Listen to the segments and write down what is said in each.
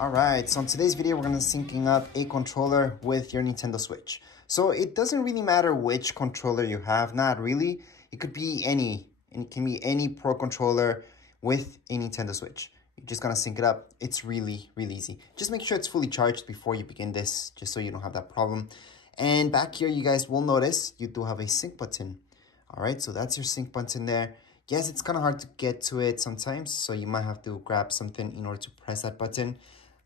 Alright, so in today's video, we're going to be syncing up a controller with your Nintendo Switch. So it doesn't really matter which controller you have, not really. It could be any, and it can be any Pro controller with a Nintendo Switch. You're just going to sync it up. It's really, really easy. Just make sure it's fully charged before you begin this, just so you don't have that problem. And back here, you guys will notice you do have a sync button. Alright, so that's your sync button there. Yes, it's kind of hard to get to it sometimes, so you might have to grab something in order to press that button.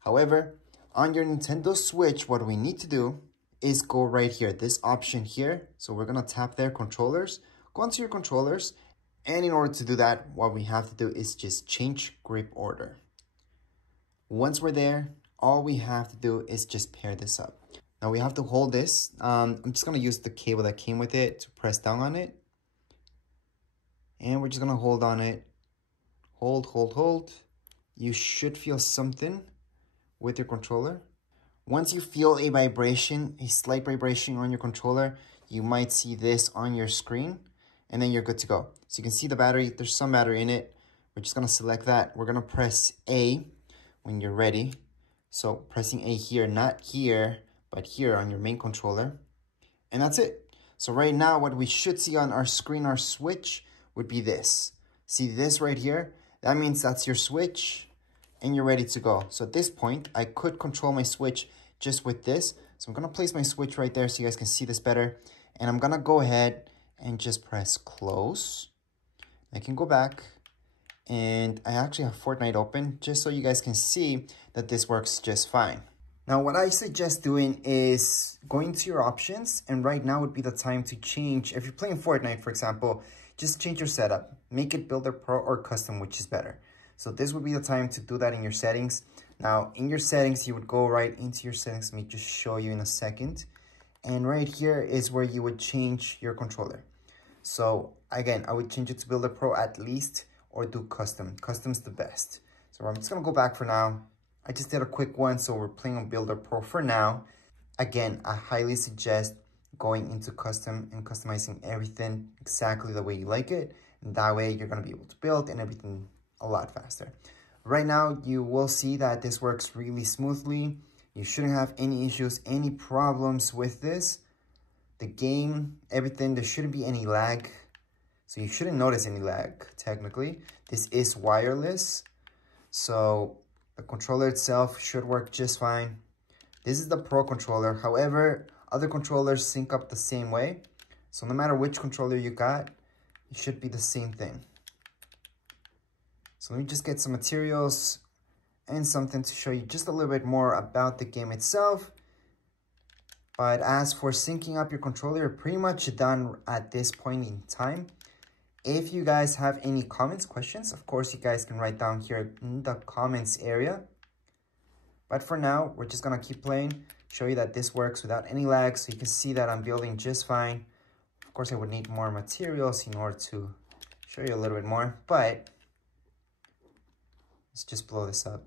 However, on your Nintendo Switch, what we need to do is go right here, this option here. So we're going to tap there, controllers, go onto your controllers. And in order to do that, what we have to do is just change grip order. Once we're there, all we have to do is just pair this up. Now we have to hold this. I'm just going to use the cable that came with it to press down on it. And we're just going to hold on it. Hold, hold, hold. You should feel something with your controller. Once you feel a vibration, a slight vibration on your controller, you might see this on your screen, and then you're good to go. So you can see the battery, there's some battery in it. We're just gonna select that. We're gonna press A when you're ready. So pressing A here, not here, but here on your main controller. And that's it. So right now, what we should see on our screen, our Switch, would be this. See this right here? That means that's your Switch, and you're ready to go. So at this point, I could control my Switch just with this. So I'm gonna place my Switch right there so you guys can see this better. And I'm gonna go ahead and just press close. I can go back, and I actually have Fortnite open just so you guys can see that this works just fine. Now, what I suggest doing is going to your options, and right now would be the time to change. If you're playing Fortnite, for example, just change your setup. Make it Builder Pro or Custom, which is better. So this would be the time to do that in your settings. Now, in your settings, you would go right into your settings. Let me just show you in a second. And right here is where you would change your controller. So again, I would change it to Builder Pro at least, or do Custom. Custom's the best. So I'm just gonna go back for now. I just did a quick one, so we're playing on Builder Pro for now. Again, I highly suggest going into Custom and customizing everything exactly the way you like it. And that way you're gonna be able to build and everything a lot faster. Right now, you will see that this works really smoothly. You shouldn't have any issues, any problems with this. The game, everything, there shouldn't be any lag. So you shouldn't notice any lag, technically. This is wireless, so the controller itself should work just fine. This is the Pro controller. However, other controllers sync up the same way. So no matter which controller you got, it should be the same thing. So let me just get some materials and something to show you just a little bit more about the game itself. But as for syncing up your controller, you're pretty much done at this point in time. If you guys have any comments, questions, of course, you guys can write down here in the comments area. But for now, we're just gonna keep playing, show you that this works without any lag, so you can see that I'm building just fine. Of course, I would need more materials in order to show you a little bit more, but let's just blow this up.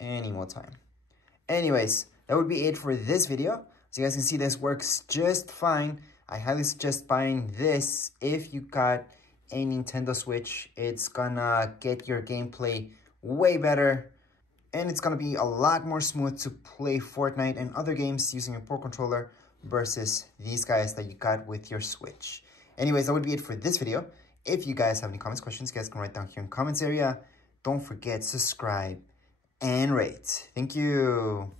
Any more time. Anyways, that would be it for this video. So you guys can see this works just fine. I highly suggest buying this if you got a Nintendo Switch. It's gonna get your gameplay way better, and it's gonna be a lot more smooth to play Fortnite and other games using a Pro controller versus these guys that you got with your Switch. Anyways, that would be it for this video. If you guys have any comments, questions, you guys can write down here in the comments area. Don't forget, subscribe and rate. Thank you.